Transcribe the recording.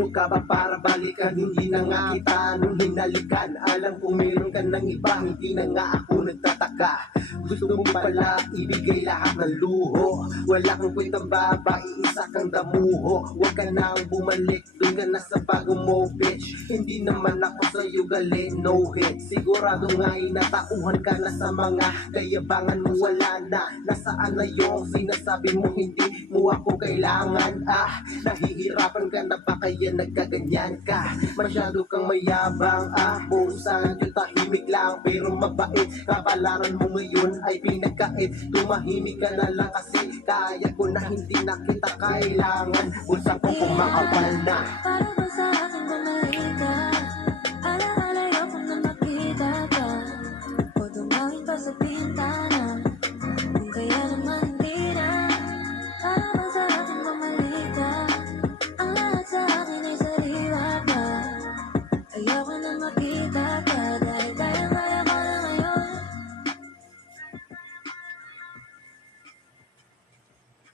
Sino ka ba para balikan? Hindi na nga kita nung hinalikan. Alam kong meron ka ng iba, hindi na nga ako nagtataka. Gusto mo pala ibigay lahat ng luho. Wala kang kwentang babae, isa kang damuho. Huwag ka nang bumalik, doon ka na sa bago mo, bitch. Hindi naman ako sa'yo galit, no hit. Sigurado nga inatauhan ka na sa mga kayabangan mo, wala na. Nasaan na yung sinasabi mo hindi mo ako kailangan? Nahihirapan ka na ba kaya nagkaganyan ka? Masyado kang mayabang, pusan yung tahimik lang pero mabait. Kapalaran mo ngayon ay pinagkait. Tumahimik ka na lang kasi kaya ko na hindi na kita kailangan. Bulsa ko kumakapal na.